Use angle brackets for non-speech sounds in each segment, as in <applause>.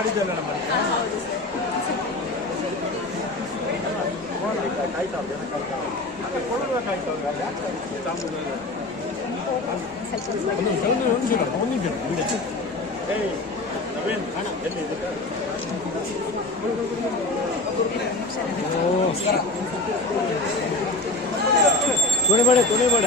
ಮಾಡಿದ್ದೇವೆ ಮೇಡಮ್ ಕಾಯ್ತಾ ಒಂದು ನಿಮಿಷ ಏಯ್ ನವೀನ್ ಎಲ್ಲಿದೆ ಕೊನೆಬೇಡ ಕೊನೆಬೇಡ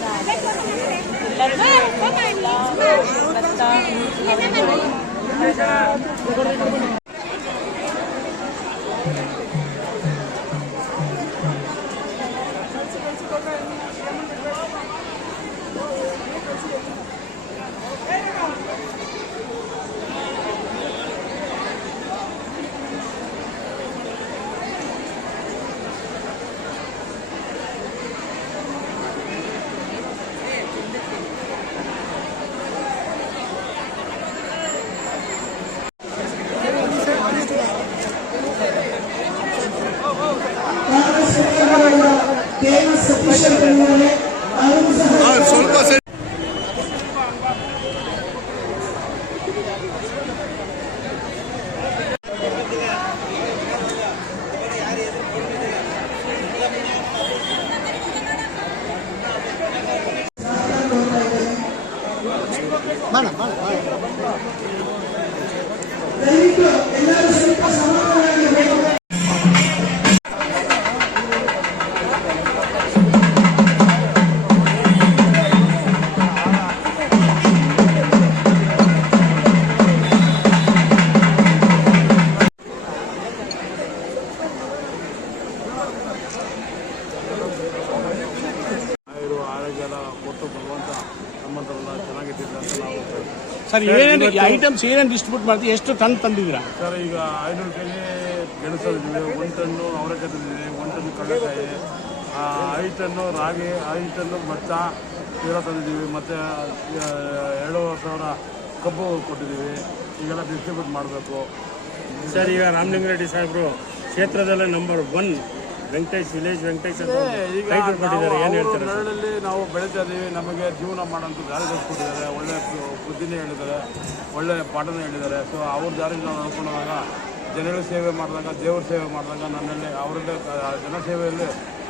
ಕಾಂಗ್ರೆಸ್ ಸರ್ ಏನೇನು ಐಟಮ್ಸ್ ಏನೇನು ಡಿಸ್ಟ್ರಿಬ್ಯೂಟ್ ಮಾಡ್ತೀವಿ ಎಷ್ಟು ಟನ್ ತಂದಿದ್ದೀರಾ? ಸರ್ ಈಗ ಐನೂರು ಕೆ ಜಿ ಗೆಣಸದಿದ್ದೀವಿ ಒಂದು ಟನ್ನು ಅವರೆಕಾಯಿ ತಂದಿದ್ದೀವಿ. ಒಂದು ಟನ್ನು ಕಡಲೆಕಾಯಿ. ಆ, ಐದು ಟನ್ನು ರಾಗಿ ಐದು ಟನ್ನು ಭತ್ತ ತೀರ ತಂದಿದ್ದೀವಿ. ಮತ್ತು ಎರಡೂವರೆ ಸಾವಿರ ಕಬ್ಬು ಕೊಟ್ಟಿದ್ದೀವಿ. ಈಗೆಲ್ಲ ಡಿಸ್ಟ್ರಿಬ್ಯೂಟ್ ಮಾಡಬೇಕು. ಸರ್ ಈಗ ರಾಮಲಿಂಗಾರೆಡ್ಡಿ ಸಾಹೇಬರು ಕ್ಷೇತ್ರದಲ್ಲೇ number one Venkatesh village Venkatesh ಅಂತ ಈಗ ಟೈಟಲ್ ಕೊಟ್ಟಿದ್ದಾರೆ. ಏನು ಹೇಳ್ತಾರೆ ಸರ್? ನಾವು ಬೆಳೀತಾ ಇದ್ದೀವಿ. ನಮಗೆ ಜೀವನ ಮಾಡೋಂಥ ದಾರಿ ಕೊಟ್ಟಿದ್ದಾರೆ ಒಳ್ಳೆ ಬು- ಬುದ್ಧಿನೇ ಹೇಳಿದ್ದಾರೆ. ಒಳ್ಳೆ ಪಾಠನ ಹೇಳಿದ್ದಾರೆ. ಸೊ ಅವ್ರ ದಾರಿಲಿ ನಾವು ನಡ್ಕೊಂಡಾಗ ಜನಗಳ ಸೇವೆ ಮಾಡಿದಾಗ ದೇವ್ರ ಸೇವೆ ಮಾಡಿದಾಗ ನನ್ನಲ್ಲಿ ಅವ್ರದ್ದೇ ಜನ ಸೇವೆಯಲ್ಲಿ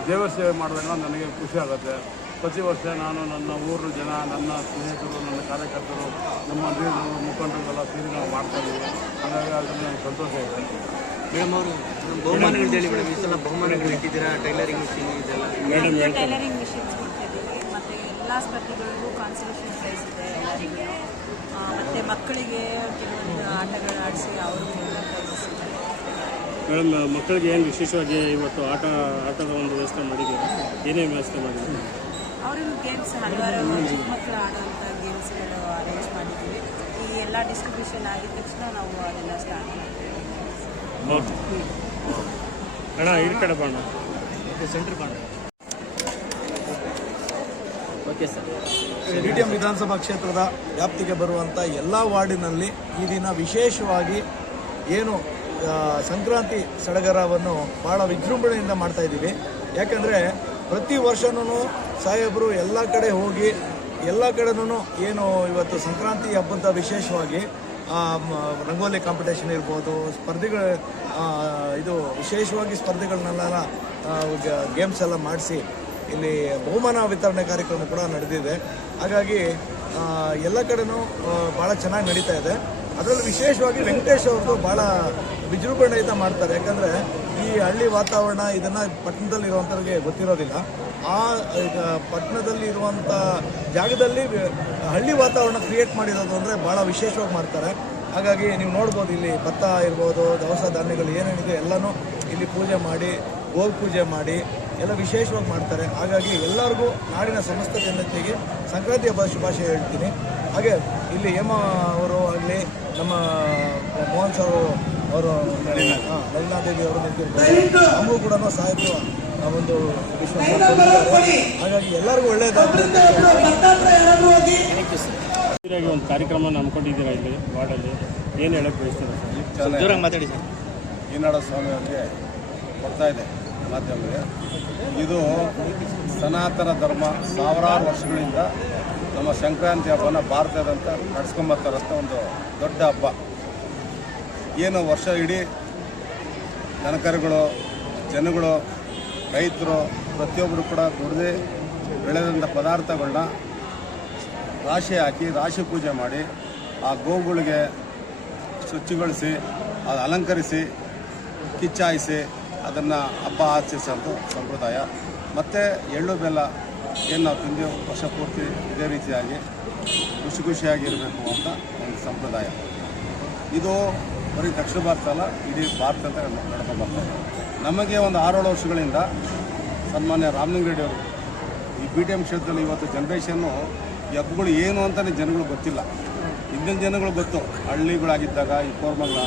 ದೇವರ ಸೇವೆ ಮಾಡಿದಾಗ ನನಗೆ ಖುಷಿ ಆಗುತ್ತೆ. ಪ್ರತಿ ವರ್ಷ ನಾನು ನನ್ನ ಊರು ಜನ ನನ್ನ ಸ್ನೇಹಿತರು ನನ್ನ ಕಾರ್ಯಕರ್ತರು ನಮ್ಮ ಲೀಡರು ಮುಖಂಡರುಗಳೆಲ್ಲ ಸೇರಿ ನಾವು ಮಾಡ್ತಾ ಇದ್ದೀವಿ. ಹಾಗಾಗಿ ಅದರಲ್ಲಿ ನನಗೆ ಸಂತೋಷ ಇದೆ. ಮೇಡಮ್ ಅವರು ಬಹುಮಾನಗಳು ಹೇಳಿ ಮೇಡಮ್ ಈ ಸಲ ಬಹುಮಾನಗಳು ಇಟ್ಟಿದ್ದೀರಾ ಟೈಲರಿಂಗ್ ಮಿಷಿನ್ ಇದೆಲ್ಲ? ಟೈಲರಿಂಗ್ ಮಿಷಿನ್ಸ್ ಕೊಡ್ತಿದ್ದೀವಿ. ಮತ್ತು ಎಲ್ಲ ಸ್ಪರ್ಧೆಗಳಿಗೂ ಕಾನ್ಸಲೇಷನ್ ಪ್ರೈಸ್ ಇದೆ ಎಲ್ಲರಿಗೂ. ಮತ್ತು ಮಕ್ಕಳಿಗೆ ಕೆಲವೊಂದು ಆಟಗಳು ಆಡಿಸಿ ಅವ್ರಿಗೆಲ್ಲ ಪ್ರೈಸಸ್ ಇದೆ. ಮೇಡಮ್ ಮಕ್ಕಳಿಗೆ ಏನು ವಿಶೇಷವಾಗಿ ಇವತ್ತು ಆಟ ಆಟದ ಒಂದು ವ್ಯವಸ್ಥೆ ಮಾಡಿದ್ದೀರಾ? ಏನೇನು ವ್ಯವಸ್ಥೆ ಮಾಡಿದ್ದೀರಾ? ಅವ್ರಿಗೂ ಗೇಮ್ಸ್ ಹಲವಾರು ಚಿಕ್ಕ ಮಕ್ಕಳು ಆಡುವಂಥ ಗೇಮ್ಸ್ಗಳು ಅರೇಂಜ್ ಮಾಡಿದ್ದೀವಿ. ಈ ಎಲ್ಲ ಡಿಸ್ಟ್ರಿಬ್ಯೂಷನ್ ಆಗಿದ ತಕ್ಷಣ ನಾವು ಅದೆಲ್ಲ ಸ್ಟಾರ್ಟ್ ಮಾಡ್ತೀವಿ. ಓಕೆ ಅಣ್ಣ ಈ ಕಡೆ ಬಣ್ಣ ಸೆಂಟ್ರ್ ಕಾಣ ಓಕೆ ಸರ್ ಡಿಟಿಎಂ ವಿಧಾನಸಭಾ ಕ್ಷೇತ್ರದ ವ್ಯಾಪ್ತಿಗೆ ಬರುವಂಥ ಎಲ್ಲ ವಾರ್ಡಿನಲ್ಲಿ ಈ ದಿನ ವಿಶೇಷವಾಗಿ ಏನು ಸಂಕ್ರಾಂತಿ ಸಡಗರವನ್ನು ಭಾಳ ವಿಜೃಂಭಣೆಯಿಂದ ಮಾಡ್ತಾ ಇದ್ದೀವಿ. ಯಾಕಂದರೆ ಪ್ರತಿ ವರ್ಷನೂ ಸಾಹೇಬರು ಎಲ್ಲ ಕಡೆ ಹೋಗಿ ಎಲ್ಲ ಕಡೆನೂ ಏನು ಇವತ್ತು ಸಂಕ್ರಾಂತಿ ಹಬ್ಬದ ವಿಶೇಷವಾಗಿ ರಂಗೋಲಿ ಕಾಂಪಿಟೇಷನ್ ಇರ್ಬೋದು, ಸ್ಪರ್ಧೆಗಳ ಇದು ವಿಶೇಷವಾಗಿ ಸ್ಪರ್ಧೆಗಳನ್ನೆಲ್ಲ ಗೇಮ್ಸ್ ಎಲ್ಲ ಮಾಡಿಸಿ ಇಲ್ಲಿ ಬಹುಮಾನ ವಿತರಣೆ ಕಾರ್ಯಕ್ರಮ ಕೂಡ ನಡೆದಿದೆ. ಹಾಗಾಗಿ ಎಲ್ಲ ಕಡೆನೂ ಭಾಳ ಚೆನ್ನಾಗಿ ನಡೀತಾ ಇದೆ. ಅದರಲ್ಲಿ ವಿಶೇಷವಾಗಿ ವೆಂಕಟೇಶ್ ಅವ್ರದ್ದು ಭಾಳ ವಿಜೃಂಭಣೆಯಿಂದ ಮಾಡ್ತಾರೆ. ಯಾಕಂದರೆ ಈ ಹಳ್ಳಿ ವಾತಾವರಣ ಇದನ್ನು ಪಟ್ಟಣದಲ್ಲಿ ಇರುವಂತವ್ರಿಗೆ ಗೊತ್ತಿರೋದಿಲ್ಲ. ಆ ಪಟ್ಟಣದಲ್ಲಿ ಇರುವಂತ ಜಾಗದಲ್ಲಿ ಹಳ್ಳಿ ವಾತಾವರಣ ಕ್ರಿಯೇಟ್ ಮಾಡಿರೋದು ಅಂದರೆ ಭಾಳ ವಿಶೇಷವಾಗಿ ಮಾಡ್ತಾರೆ. ಹಾಗಾಗಿ ನೀವು ನೋಡ್ಬೋದು ಇಲ್ಲಿ ಭತ್ತ ಇರ್ಬೋದು, ದವಸ ಧಾನ್ಯಗಳು ಏನೇನಿದೆ ಎಲ್ಲನೂ ಇಲ್ಲಿ ಪೂಜೆ ಮಾಡಿ ಗೋಲ್ ಪೂಜೆ ಮಾಡಿ, ಎಲ್ಲ ವಿಶೇಷವಾಗಿ ಮಾಡ್ತಾರೆ. ಹಾಗಾಗಿ ಎಲ್ಲರಿಗೂ ನಾಡಿನ ಸಮಸ್ತ ಜನತೆಗೆ ಸಂಕ್ರಾಂತಿ ಹಬ್ಬದ ಶುಭಾಶಯ ಹೇಳ್ತೀನಿ. ಹಾಗೆ ಇಲ್ಲಿ ಹೇಮ ಅವರು ಆಗಲಿ, ನಮ್ಮ ಮೋಹನ್ ಸರ್ ಅವರು ಹಾಂ ದೇವಿ ಅವರು ನಿಂತಿರ್ತಾರೆ. ನಮಗೂ ಕೂಡ ಸಾಹಿತ್ಯ ಆ ಒಂದು. ಹಾಗಾಗಿ ಎಲ್ಲರಿಗೂ ಒಳ್ಳೆಯದಾಗಿ ಒಂದು ಕಾರ್ಯಕ್ರಮ ನಂಬ್ಕೊಂಡಿದ್ದೀರಾ ಇಲ್ಲಿ ವಾರ್ಡಲ್ಲಿ? ಏನು ಹೇಳಕ್ಕೆ ಬಯಸ್ತೀರಾ ಸರ್ ಜೋರಾಗಿ ಮಾತಾಡಿ ಸರ್ ಈನಾಡ ಸ್ವಾಮಿಯವರಿಗೆ ಕೊಡ್ತಾ ಇದೆ ಮಾಧ್ಯಮಕ್ಕೆ ಇದು ಸನಾತನ ಧರ್ಮ ಸಾವಿರಾರು ವರ್ಷಗಳಿಂದ ನಮ್ಮ ಸಂಕ್ರಾಂತಿ ಹಬ್ಬನ ಭಾರತದಂತ ನಡ್ಸ್ಕೊಂಬರ್ತಾರಂಥ ಒಂದು ದೊಡ್ಡ ಹಬ್ಬ. ಏನು ವರ್ಷ ಇಡೀ ದನಕರುಗಳು, ಜನಗಳು, ರೈತರು, ಪ್ರತಿಯೊಬ್ಬರು ಕೂಡ ದುಡ್ದು ಬೆಳೆದಂಥ ಪದಾರ್ಥಗಳನ್ನ ರಾಶಿ ಹಾಕಿ, ರಾಶಿ ಪೂಜೆ ಮಾಡಿ, ಆ ಗೋವುಗಳಿಗೆ ಶುಚಿಗೊಳಿಸಿ, ಅದು ಅಲಂಕರಿಸಿ, ಕಿಚ್ಚಾಯಿಸಿ, ಅದನ್ನು ಹಬ್ಬ ಆಚರಿಸೋದು ಸಂಪ್ರದಾಯ. ಮತ್ತು ಎಳ್ಳು ಬೆಲ್ಲ ಏನು ನಾವು ತಿಂದು ವರ್ಷ ಪೂರ್ತಿ ಇದೇ ರೀತಿಯಾಗಿ ಖುಷಿ ಖುಷಿಯಾಗಿರಬೇಕು ಅಂತ ಒಂದು ಸಂಪ್ರದಾಯ. ಇದು ಬರೀ ದಕ್ಷಿಣ ಭಾರತ ಅಲ್ಲ, ಇಡೀ ಭಾರತ ಅಂತ ನಡ್ಕೊಂಡು ಬರ್ತಾರೆ ನಮಗೆ ಒಂದು ಆರೇಳು ವರ್ಷಗಳಿಂದ ಸನ್ಮಾನ್ಯ ರಾಮಲಿಂಗರೆಡ್ಡಿ ಅವರು ಈ ಬಿ ಟಿ ಎಂ ಕ್ಷೇತ್ರದಲ್ಲಿ ಇವತ್ತು ಜನ್ರೇಷನ್ನು ಹಬ್ಬಗಳು ಏನು ಅಂತಲೇ ಜನಗಳು ಗೊತ್ತಿಲ್ಲ. ಹಿಂದಿನ ಜನಗಳು ಗೊತ್ತು. ಹಳ್ಳಿಗಳಾಗಿದ್ದಾಗ ಈ ಫೋರ್ಮಲ್ಲ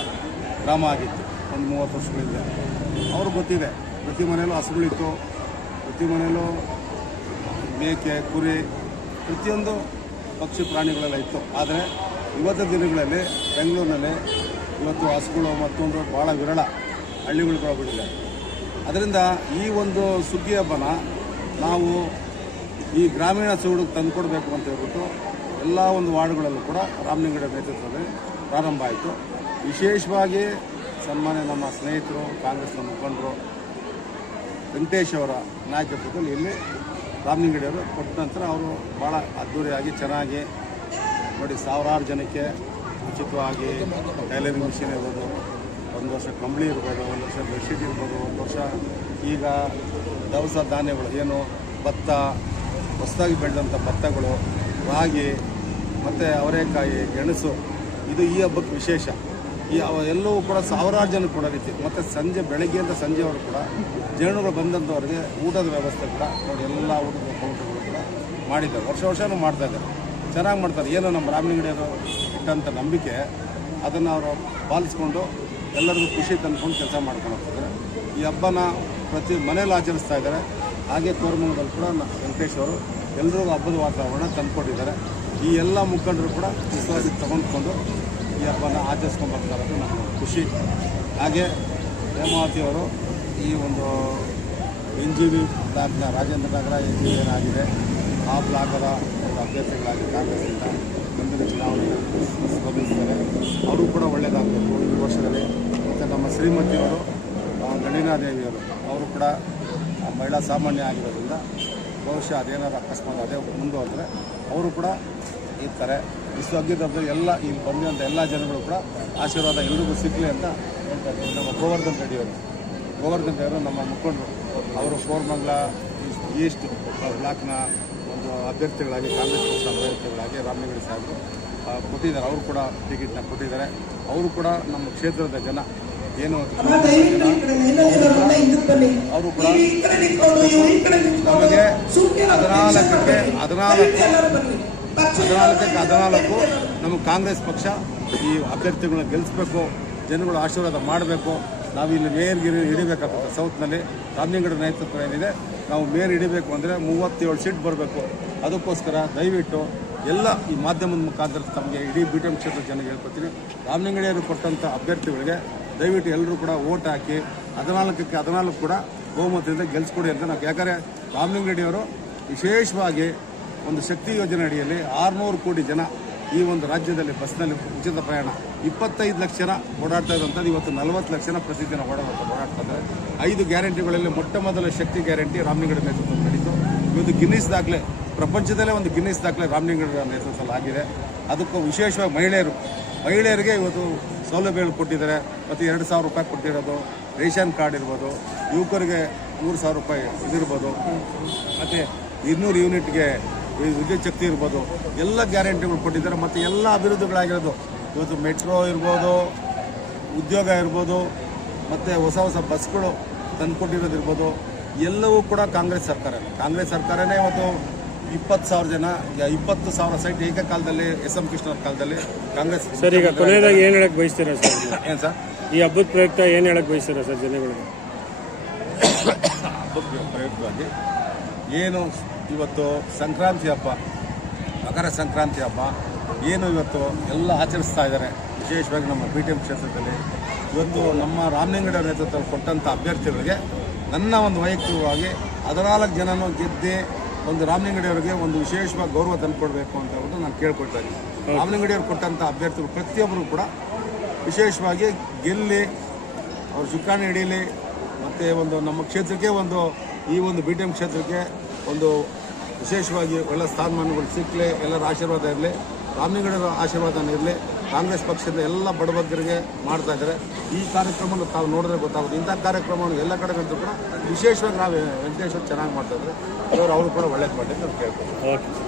ಗ್ರಾಮ ಆಗಿತ್ತು. ಒಂದು ಮೂವತ್ತು ವರ್ಷಗಳಿಂದ. ಅವ್ರಿಗೆ ಗೊತ್ತಿದೆ. ಪ್ರತಿ ಮನೆಯಲ್ಲೂ ಹಸುಗಳಿತ್ತು. ಪ್ರತಿ ಮನೆಯಲ್ಲೂ ಮೇಕೆ, ಕುರಿ, ಪ್ರತಿಯೊಂದು ಪಕ್ಷಿ ಪ್ರಾಣಿಗಳೆಲ್ಲ ಇತ್ತು. ಆದರೆ ಇವತ್ತಿನ ದಿನಗಳಲ್ಲಿ ಬೆಂಗಳೂರಿನಲ್ಲಿ ಇವತ್ತು ಹಸುಗಳು ಮತ್ತೊಂದು ಭಾಳ ವಿರಳ ಹಳ್ಳಿಗಳು ಕೊಡಬಿಟ್ಟಿದೆ ಅದರಿಂದ ಈ ಒಂದು ಸುಗ್ಗಿ ಹಬ್ಬನ ನಾವು ಈ ಗ್ರಾಮೀಣ ಸೂಡಿಗೆ ತಂದುಕೊಡ್ಬೇಕು ಅಂತ ಹೇಳ್ಬಿಟ್ಟು ಎಲ್ಲ ಒಂದು ವಾರ್ಡ್ಗಳಲ್ಲೂ ಕೂಡ ರಾಮಲಿಂಗಡ ನೇತೃತ್ವದಲ್ಲಿ ಪ್ರಾರಂಭ ಆಯಿತು. ವಿಶೇಷವಾಗಿ ಸನ್ಮಾನ್ಯ ನಮ್ಮ ಸ್ನೇಹಿತರು ಕಾಂಗ್ರೆಸ್ನ ಮುಖಂಡರು, ವೆಂಕಟೇಶ್ ಅವರ ನಾಯಕತ್ವದಲ್ಲಿ ಇಲ್ಲಿ ರಾಮಲಿಂಗಡಿಯವರು ಕೊಟ್ಟ ನಂತರ ಅವರು ಭಾಳ ಅದ್ಧೂರಿಯಾಗಿ ಚೆನ್ನಾಗಿ ನೋಡಿ ಸಾವಿರಾರು ಜನಕ್ಕೆ ಉಚಿತವಾಗಿ ಟೈಲರಿಂಗ್ ಮಿಷಿನ್ ಇರ್ಬೋದು, ಒಂದು ವರ್ಷ ಕಂಬಳಿ ಇರ್ಬೋದು, ಒಂದು ವರ್ಷ ಬೆಡ್ಶೀಟ್ ಇರ್ಬೋದು, ಒಂದು ವರ್ಷ ಈಗ ದವಸ ಧಾನ್ಯಗಳು, ಏನು ಭತ್ತ, ಹೊಸದಾಗಿ ಬೆಳೆದಂಥ ಭತ್ತಗಳು, ರಾಗಿ, ಮತ್ತು ಅವರೆಕಾಯಿ, ಗೆಣಸು, ಇದು ಈ ಹಬ್ಬಕ್ಕೆ ವಿಶೇಷ. ಈ ಎಲ್ಲವೂ ಕೂಡ ಸಾವಿರಾರು ಜನ ಕೂಡ ರೀತಿ. ಮತ್ತು ಸಂಜೆ ಬೆಳಗ್ಗೆಯಿಂದ ಸಂಜೆವರೆಗೂ ಕೂಡ ಜೇನುಗಳು ಬಂದಂಥವ್ರಿಗೆ ಊಟದ ವ್ಯವಸ್ಥೆ ಕೂಡ ನೋಡಿ, ಎಲ್ಲ ಊಟದ ಕೌಂಟರ್ಗಳು ಕೂಡ ಮಾಡಿದ್ದಾರೆ. ವರ್ಷ ವರ್ಷವೂ ಮಾಡ್ತಾ ಇದ್ದಾರೆ. ಚೆನ್ನಾಗಿ ಮಾಡ್ತಾರೆ. ಏನೋ ನಮ್ಮ ರಾಮಲಿಂಗಡಿಯವರು ಇಟ್ಟಂಥ ನಂಬಿಕೆ ಅದನ್ನು ಅವರು ಪಾಲಿಸ್ಕೊಂಡು ಎಲ್ಲರಿಗೂ ಖುಷಿ ತಂದ್ಕೊಂಡು ಕೆಲಸ ಮಾಡ್ಕೊಂಡು ಹೋಗ್ತಿದ್ದಾರೆ. ಈ ಹಬ್ಬನ ಪ್ರತಿ ಮನೇಲಿ ಆಚರಿಸ್ತಾ ಇದ್ದಾರೆ. ಹಾಗೆ ಕೋರಮಂಗಲದಲ್ಲಿ ಕೂಡ ವೆಂಕಟೇಶ್ ಅವರು ಎಲ್ಲರಿಗೂ ಹಬ್ಬದ ವಾತಾವರಣ ತಂದುಕೊಟ್ಟಿದ್ದಾರೆ. ಈ ಎಲ್ಲ ಮುಖಂಡರು ಕೂಡ ವಿಶ್ವಾಸ ತಗೊಂಡ್ಕೊಂಡು ಈ ಹಬ್ಬನ ಆಚರಿಸ್ಕೊಂಡು ಬರ್ತಾ ಇರೋದು ನಮ್ಮ ಖುಷಿ. ಹಾಗೆ ಹೇಮಾವತಿ ಅವರು ಈ ಒಂದು ಎನ್ ಜಿ ಬಿ ಬ್ಲಾಕ್ನ Rajendra Nagar N G B ಏನಾಗಿದೆ ಆ ಬ್ಲಾಕರ ಒಂದು ಅಭ್ಯರ್ಥಿಗಳಾಗಿ ಕಾಂಗ್ರೆಸ್ನಿಂದ ಮುಂದಿನ ಚುನಾವಣೆ ಅವರು ಕೂಡ ಒಳ್ಳೆಯದಾಗಬೇಕು ಈ ವರ್ಷದಲ್ಲಿ ಮತ್ತು ನಮ್ಮ ಶ್ರೀಮತಿಯವರು ಆ, ಗಣಿನಾದೇವಿಯವರು ಅವರು ಕೂಡ ಮಹಿಳಾ ಸಾಮಾನ್ಯ ಆಗಿರೋದ್ರಿಂದ ಬಹುಶಃ ಅದೇನಾದ್ರು ಅಕಸ್ಮಾತ್ ಅದೇ ಮುಂದುವರೆದ್ರೆ ಅವರು ಕೂಡ ಇರ್ತಾರೆ. ಇಷ್ಟು ಎಲ್ಲ ಇಲ್ಲಿ ಬಂದಿರುವಂಥ ಎಲ್ಲ ಜನಗಳು ಕೂಡ ಆಶೀರ್ವಾದ ಎಲ್ರಿಗೂ ಸಿಗಲಿ ಅಂತ ನಮ್ಮ ಗೋವರ್ಧನ್ ರೆಡ್ಡಿಯವರು ಗೋವರ್ಧನ್ ರೆಡ್ಡಿಯವರು ನಮ್ಮ ಮುಖಂಡರು. ಅವರು ಕೋರ್ಮಂಗ್ಲ ಈಸ್ಟ್ ಬ್ಲಾಕ್ನ ಅಭ್ಯರ್ಥಿಗಳಾಗಿ ಕಾಂಗ್ರೆಸ್ ಪಕ್ಷದ ಅಭ್ಯರ್ಥಿಗಳಾಗಿ ರಾಮಲಿಂಗಡಿ ಸಾಹೇಬರು ಕೊಟ್ಟಿದ್ದಾರೆ. ಅವರು ಕೂಡ ಟಿಕೆಟ್ನ ಕೊಟ್ಟಿದ್ದಾರೆ. ಅವರು ಕೂಡ ನಮ್ಮ ಕ್ಷೇತ್ರದ ಜನ. ಏನು ಅವರು ಕೂಡ ನಮಗೆ ಹದಿನಾಲ್ಕಕ್ಕೆ ಹದಿನಾಲ್ಕು ಹದಿನಾಲ್ಕಕ್ಕೆ ಹದಿನಾಲ್ಕು ನಮ್ಮ ಕಾಂಗ್ರೆಸ್ ಪಕ್ಷ ಈ ಅಭ್ಯರ್ಥಿಗಳನ್ನ ಗೆಲ್ಲಿಸ್ಬೇಕು ಜನಗಳು ಆಶೀರ್ವಾದ ಮಾಡಬೇಕು. ನಾವು ಇಲ್ಲಿ ಮೇಯರ್ ಗಿರಿ ಹಿಡಿಬೇಕಾಗುತ್ತೆ ಸೌತ್ನಲ್ಲಿ ರಾಮಲಿಂಗಡ ನೇತೃತ್ವ ಏನಿದೆ, ನಾವು ಮೇಯರ್ ಹಿಡಿಬೇಕು ಅಂದರೆ ಮೂವತ್ತೇಳು ಸೀಟ್ ಬರಬೇಕು. ಅದಕ್ಕೋಸ್ಕರ ದಯವಿಟ್ಟು ಎಲ್ಲ ಈ ಮಾಧ್ಯಮದ ಮುಖಾಂತರ ತಮಗೆ ಇಡೀ ಬಿ ಟಿ ಎಂ ಕ್ಷೇತ್ರದ ಜನಗೆ ಹೇಳ್ಕೊತೀನಿ ರಾಮಲಿಂಗಡಿಯವರು ಕೊಟ್ಟಂಥ ಅಭ್ಯರ್ಥಿಗಳಿಗೆ ದಯವಿಟ್ಟು ಎಲ್ಲರೂ ಕೂಡ ಓಟ್ ಹಾಕಿ ಹದಿನಾಲ್ಕಕ್ಕೆ ಹದಿನಾಲ್ಕು ಕೂಡ ಬಹುಮತದಿಂದ ಗೆಲ್ಲಿಸ್ಕೊಡಿ ಅಂತ ನಾವು ಯಾಕಂದರೆ ರಾಮಲಿಂಗಡಿಯವರು ವಿಶೇಷವಾಗಿ ಒಂದು ಶಕ್ತಿ ಯೋಜನೆ ಅಡಿಯಲ್ಲಿ ಆರುನೂರು ಕೋಟಿ ಜನ ಈ ಒಂದು ರಾಜ್ಯದಲ್ಲಿ ಬಸ್ನಲ್ಲಿ ಉಚಿತ ಪ್ರಯಾಣ ಇಪ್ಪತ್ತೈದು ಲಕ್ಷ ಜನ ಓಡಾಡ್ತಾ ಇದ್ದಂಥದ್ದು ಇವತ್ತು ನಲವತ್ತು ಲಕ್ಷ ಜನ ಪ್ರತಿದಿನ ಓಡಾಡ್ತಾ ಓಡಾಡ್ತಾ ಇದ್ದಾರೆ. ಐದು ಗ್ಯಾರಂಟಿಗಳಲ್ಲಿ ಮೊಟ್ಟ ಮೊದಲ ಶಕ್ತಿ ಗ್ಯಾರಂಟಿ ರಾಮಲಿಂಗಡ ನೇತೃತ್ವದಲ್ಲಿ ನಡೀತು. ಇವತ್ತು ಗಿನ್ನಿಸ್ ದಾಖಲೆ, ಪ್ರಪಂಚದಲ್ಲೇ ಒಂದು ಗಿನ್ನಿಸ್ ದಾಖಲೆ ರಾಮಲಿಂಗಡ ನೇತೃತ್ವದಲ್ಲಿ ಆಗಿದೆ. ಅದಕ್ಕೂ ವಿಶೇಷವಾಗಿ ಮಹಿಳೆಯರು, ಮಹಿಳೆಯರಿಗೆ ಇವತ್ತು ಸೌಲಭ್ಯಗಳು ಕೊಟ್ಟಿದ್ದಾರೆ. ಮತ್ತು ಎರಡು ಸಾವಿರ ರೂಪಾಯಿ ಕೊಟ್ಟಿರೋದು, ರೇಷನ್ ಕಾರ್ಡ್ ಇರ್ಬೋದು, ಯುವಕರಿಗೆ ಮೂರು ಸಾವಿರ ರೂಪಾಯಿ ಇದಿರ್ಬೋದು. ಮತ್ತು ಇನ್ನೂರು ಯೂನಿಟ್ಗೆ ಈ ವಿದ್ಯುತ್ ಶಕ್ತಿ ಇರ್ಬೋದು ಎಲ್ಲ ಗ್ಯಾರಂಟಿಗಳು ಕೊಟ್ಟಿದ್ದಾರೆ ಮತ್ತು ಎಲ್ಲ ಅಭಿವೃದ್ಧಿಗಳಾಗಿರೋದು. ಇವತ್ತು ಮೆಟ್ರೋ ಇರ್ಬೋದು ಉದ್ಯೋಗ ಇರ್ಬೋದು ಮತ್ತು ಹೊಸ ಹೊಸ ಬಸ್ಗಳು ತಂದುಕೊಟ್ಟಿರೋದಿರ್ಬೋದು ಎಲ್ಲವೂ ಕೂಡ ಕಾಂಗ್ರೆಸ್ ಸರ್ಕಾರ. ಕಾಂಗ್ರೆಸ್ ಸರ್ಕಾರನೇ ಇವತ್ತು ಇಪ್ಪತ್ತು ಸಾವಿರ ಜನ ಇಪ್ಪತ್ತು ಸಾವಿರ ಸೈಟ್ ಏಕಕಾಲದಲ್ಲಿ ಎಸ್ ಎಂ ಕೃಷ್ಣ ಕಾಲದಲ್ಲಿ ಕಾಂಗ್ರೆಸ್ ಸರ್ ಈಗ ಕೊನೆಯದಾಗಿ ಏನು ಹೇಳಕ್ಕೆ ಬಯಸ್ತೀರಾ ಸರ್? ಏನು ಸರ್? ಈ ಹಬ್ಬದ ಪ್ರಯುಕ್ತ ಏನು ಹೇಳಕ್ಕೆ ಬಯಸ್ತೀರಾ ಸರ್ ಜನಗಳಿಗೆ? <coughs> ಹಬ್ಬದ ಪ್ರಯುಕ್ತವಾಗಿ ಏನು ಇವತ್ತು ಸಂಕ್ರಾಂತಿ ಹಬ್ಬ ಮಕರ ಸಂಕ್ರಾಂತಿ ಹಬ್ಬ. ಏನು ಇವತ್ತು ಎಲ್ಲ ಆಚರಿಸ್ತಾ ಇದ್ದಾರೆ. ವಿಶೇಷವಾಗಿ ನಮ್ಮ ಬಿ ಟಿ ಎಂ ಕ್ಷೇತ್ರದಲ್ಲಿ. ಇವತ್ತು ನಮ್ಮ ರಾಮಲಿಂಗಡ ನೇತೃತ್ವದಲ್ಲಿ ಕೊಟ್ಟಂಥ ಅಭ್ಯರ್ಥಿಗಳಿಗೆ ನನ್ನ ಒಂದು ವೈಯಕ್ತಿಕವಾಗಿ ಹದಿನಾಲ್ಕು ಜನನೂ ಗೆದ್ದೆ ಒಂದು ರಾಮಲಿಂಗಡಿಯವರಿಗೆ ಒಂದು ವಿಶೇಷವಾಗಿ ಗೌರವ ತಂದುಕೊಡ್ಬೇಕು ಅಂತ ಹೇಳ್ಬಿಟ್ಟು ನಾನು ಕೇಳ್ಕೊಳ್ತಾ ಇದ್ದೀನಿ. ರಾಮಲಿಂಗಡಿಯವರು ಕೊಟ್ಟಂಥ ಅಭ್ಯರ್ಥಿಗಳು ಪ್ರತಿಯೊಬ್ಬರು ಕೂಡ ವಿಶೇಷವಾಗಿ ಗೆಲ್ಲಿ ಅವ್ರ ಚುಕ್ಕಾಣಿ ಹಿಡೀಲಿ ಮತ್ತು ಒಂದು ನಮ್ಮ ಕ್ಷೇತ್ರಕ್ಕೆ ಒಂದು ಈ ಒಂದು ಬಿ ಟಿ ಎಂ ಕ್ಷೇತ್ರಕ್ಕೆ ಒಂದು ವಿಶೇಷವಾಗಿ ಒಳ್ಳೆ ಸ್ಥಾನಮಾನಗಳು ಸಿಕ್ಕಲೆ, ಎಲ್ಲರ ಆಶೀರ್ವಾದ ಇರಲಿ ರಾಮಲಿಂಗಡರ ಆಶೀರ್ವಾದ ಇರಲಿ, ಕಾಂಗ್ರೆಸ್ ಪಕ್ಷದ ಎಲ್ಲ ಬಡಬಗ್ಗರಿಗೆ ಮಾಡ್ತಾ ಇದ್ದಾರೆ. ಈ ಕಾರ್ಯಕ್ರಮವನ್ನು ತಾವು ನೋಡಿದ್ರೆ ಗೊತ್ತಾಗುತ್ತೆ. ಇಂಥ ಕಾರ್ಯಕ್ರಮವನ್ನು ಎಲ್ಲ ಕಡೆ ಕೂಡ ವಿಶೇಷವಾಗಿ ನಾವು ವೆಂಕಟೇಶ್ವರ ಚೆನ್ನಾಗಿ ಮಾಡ್ತಾ ಇದ್ದಾರೆ. ಅವರು ಕೂಡ ಒಳ್ಳೇದು ಮಾಡಲಿ ಅಂತ ಓಕೆ